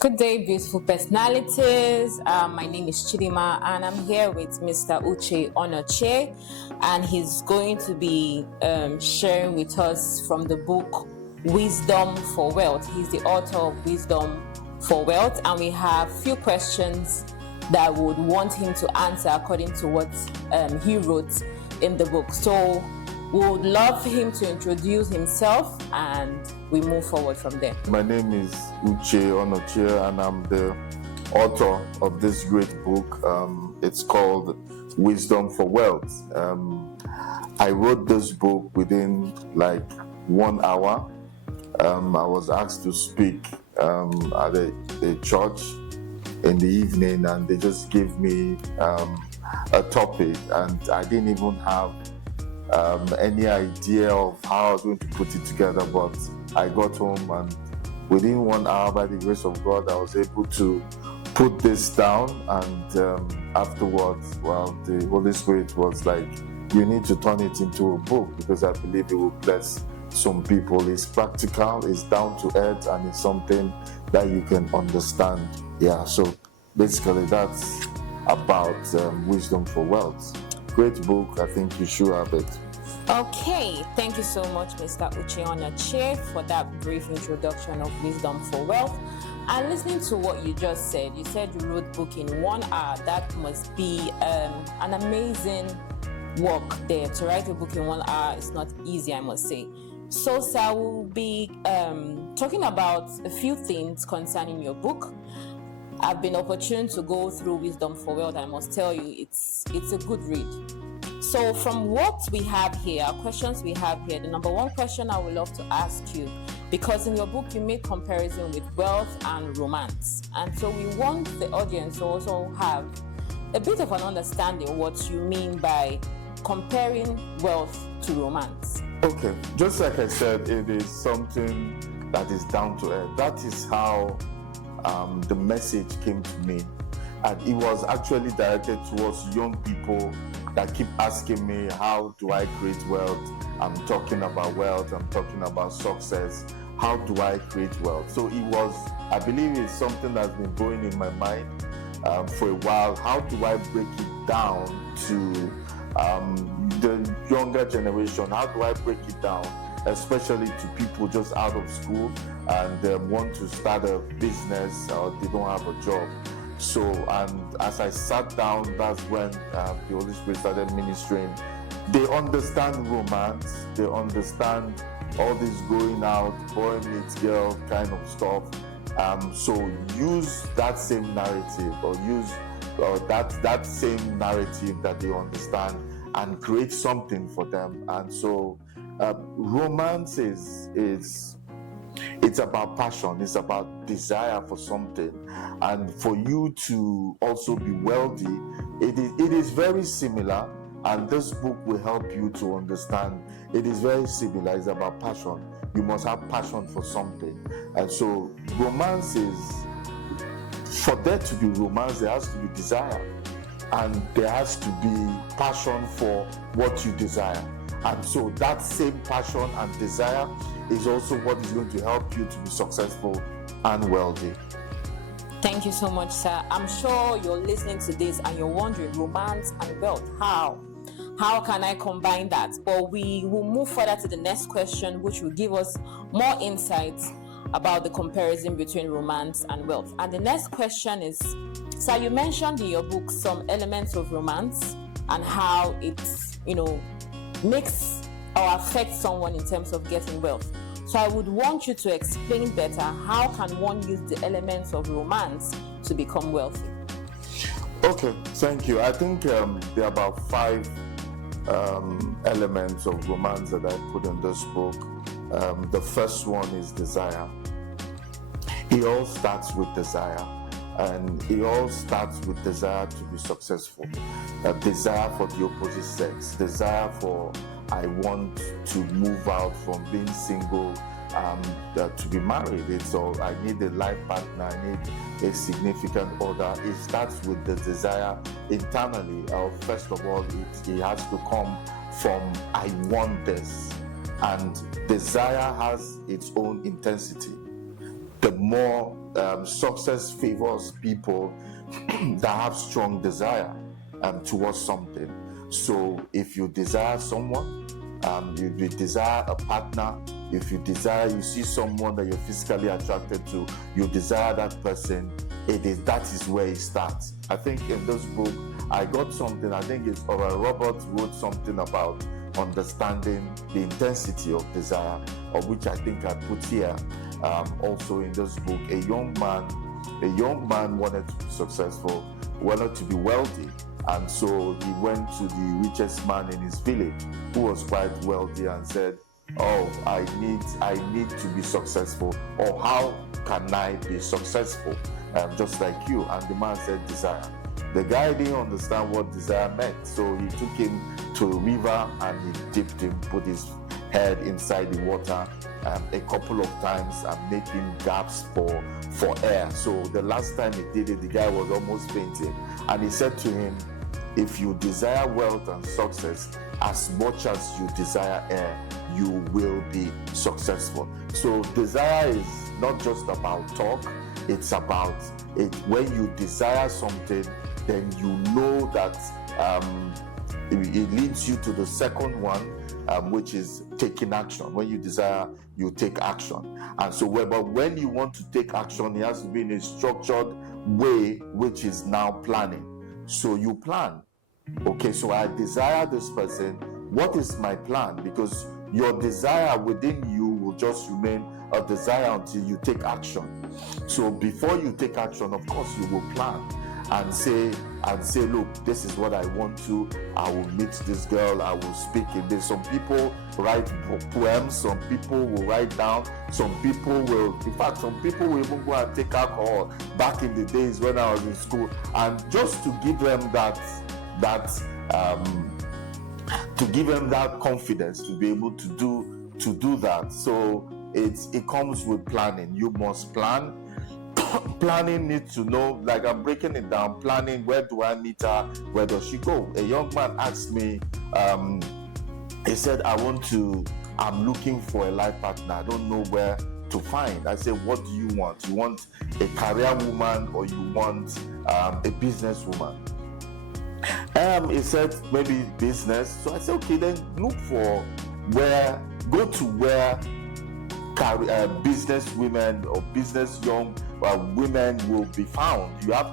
Good day, beautiful personalities. My name is Chidima, and I'm here with Mr. Uche Onochie, and he's going to be sharing with us from the book Wisdom for Wealth. He's the author of Wisdom for Wealth, and we have a few questions that would want him to answer according to what he wrote in the book. So we would love him to introduce himself and we move forward from there. My name is Uche Onochie and I'm the author of this great book. It's called Wisdom for Wealth. I wrote this book within like 1 hour. I was asked to speak at a church in the evening, and they just gave me a topic, and I didn't even have any idea of how I was going to put it together, but I got home and within 1 hour, by the grace of God, I was able to put this down. And afterwards, well, the Holy Spirit was like, you need to turn it into a book because I believe it will bless some people. It's practical, it's down to earth, and it's something that you can understand. Yeah, so basically that's about Wisdom for Wealth. Great book. I think you should have it. Okay, thank you so much, Mr. Uche Onochie, for that brief introduction of Wisdom for Wealth. And listening to what you just said, you said you wrote book in 1 hour. That must be an amazing work there. To write a book in 1 hour is not easy, I must say. So, sir, we'll be talking about a few things concerning your book. I've been opportune to go through Wisdom for Wealth. I must tell you, it's a good read. So from what we have here, questions we have here, the number one question I would love to ask you, because in your book you make comparison with wealth and romance. And so we want the audience to also have a bit of an understanding what you mean by comparing wealth to romance. Okay, just like I said, it is something that is down to earth. That is how the message came to me, and it was actually directed towards young people that keep asking me, how do I create wealth? I'm talking about wealth, I'm talking about success. How do I create wealth? So it was, I believe it's something that's been going in my mind for a while. How do I break it down to the younger generation? How do I break it down, especially to people just out of school and want to start a business or they don't have a job? So, and as I sat down, that's when the Holy Spirit started ministering. They understand romance, they understand all this going out, boy meets girl kind of stuff. So use that same narrative, or use that same narrative that they understand, and create something for them. And so romance is it's about passion, it's about desire for something. And for you to also be wealthy, it is very similar, and this book will help you to understand it is very similar. It's about passion. You must have passion for something. And so romance is, for there to be romance, there has to be desire, and there has to be passion for what you desire. And so that same passion and desire is also what is going to help you to be successful and wealthy. Thank you so much, sir. I'm sure you're listening to this and you're wondering, romance and wealth, how can I combine that? But we will move further to the next question, which will give us more insights about the comparison between romance and wealth. And the next question is, sir, you mentioned in your book some elements of romance and how it, makes or affects someone in terms of getting wealth. So I would want you to explain better, how can one use the elements of romance to become wealthy? Okay, thank you. I think there are about 5 elements of romance that I put in this book. The first one is desire. It all starts with desire, and it all starts with desire to be successful. A desire for the opposite sex, desire for, I want to move out from being single to be married. It's all, I need a life partner, I need a significant other. It starts with the desire internally. First of all, it has to come from, I want this. And desire has its own intensity. The more success favors people that have strong desire towards something. So if you desire someone, if you desire a partner, if you see someone that you're physically attracted to, you desire that person, that is where it starts. I think in this book I got something, I think it's Robert wrote something about understanding the intensity of desire, of which I think I put here also in this book. A young man wanted to be successful, wanted to be wealthy, and so he went to the richest man in his village, who was quite wealthy, and said, "Oh, I need to be successful, or how can I be successful, just like you?" And the man said, "Desire." The guy didn't understand what desire meant, so he took him to a river and he dipped him, put his head inside the water a couple of times and making gaps for air. So the last time he did it, the guy was almost fainting, and he said to him, "If you desire wealth and success as much as you desire air, you will be successful." So desire is not just about talk, it's about it. When you desire something, then you know that it leads you to the second one, which is taking action. When you desire, you take action. And so but when you want to take action, it has to be in a structured way, which is now planning. So you plan. Okay, so I desire this person. What is my plan? Because your desire within you will just remain a desire until you take action. So before you take action, of course, you will plan and say, "Look, this is what I want to. I will meet this girl. I will speak in this." Some people write poems. Some people will write down. Some people will even go and take alcohol. Back in the days when I was in school, and just to give them that confidence to be able to do that. So it comes with planning. You must plan. Planning needs to know, like I'm breaking it down. Planning, where do I meet her? Where does she go? A young man asked me, he said, I'm looking for a life partner. I don't know where to find. I said, "What do you want? You want a career woman, or you want a business woman?" He said, "Maybe business." So I said, "Okay, then go to where business women or business young women will be found. You have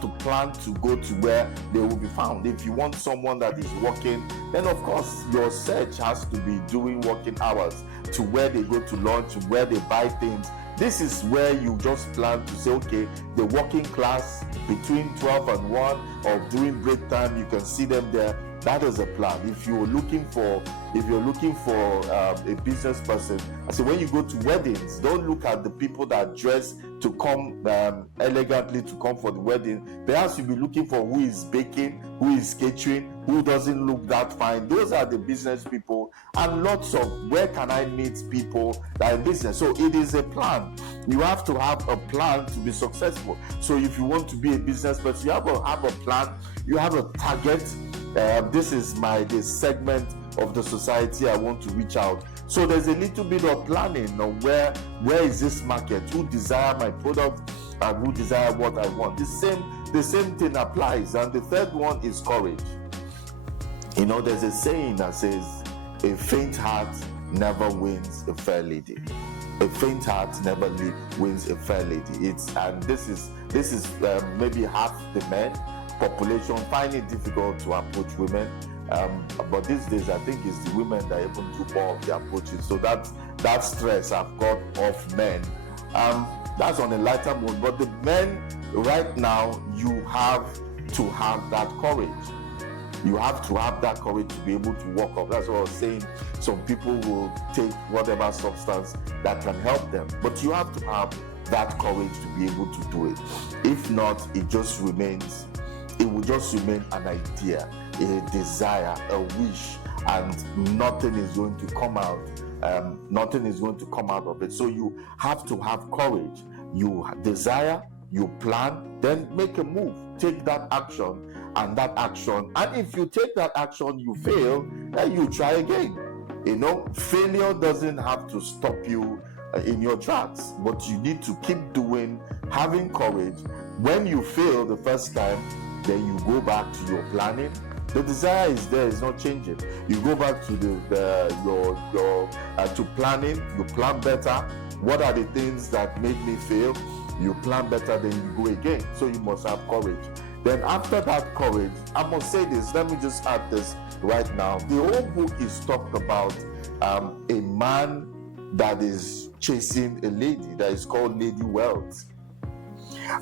to plan to go to where they will be found. If you want someone that is working, then of course your search has to be doing working hours, to where they go to lunch, where they buy things. This is where you just plan to say, okay, the working class between 12 and 1, or during break time, you can see them there. That is a plan. If you're looking for a business person, I say, when you go to weddings, don't look at the people that dress to come elegantly to come for the wedding. Perhaps you'll be looking for who is baking, who is catering, who doesn't look that fine. Those are the business people, and lots of where can I meet people that are in business. So it is a plan. You have to have a plan to be successful. So if you want to be a business person, you have a plan. You have a target. This is the segment of the society I want to reach out. So there's a little bit of planning on where is this market, who desire my product, and who desire what I want. The same thing applies. And the third one is courage. There's a saying that says, "A faint heart never wins a fair lady." A faint heart never wins a fair lady. This is maybe half the men population find it difficult to approach women, but these days I think it's the women that even do more of the approaches. So that stress I've got off men. That's on a lighter mood. But the men right now, you have to have that courage. You have to have that courage to be able to walk up. That's what I was saying. Some people will take whatever substance that can help them, but you have to have that courage to be able to do it. If not, it will just remain an idea, a desire, a wish, and nothing is going to come out. Nothing is going to come out of it. So you have to have courage. You desire, you plan, then make a move. Take that action, and if you take that action, you fail, then you try again. Failure doesn't have to stop you in your tracks, but you need to keep doing, having courage. When you fail the first time, then you go back to your planning. The desire is there, it's not changing. You go back to to planning. You plan better. What are the things that made me fail? You plan better, then you go again. So you must have courage. Then after that courage, I must say this, let me just add this right now. The whole book is talked about a man that is chasing a lady that is called Lady Wealth.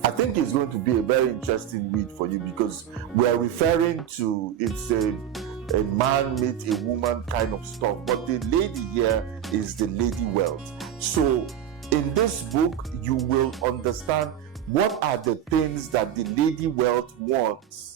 I think it's going to be a very interesting read for you, because we are referring to, it's a man meet a woman kind of stuff, but the lady here is the Lady Wealth. So in this book, you will understand what are the things that the Lady Wealth wants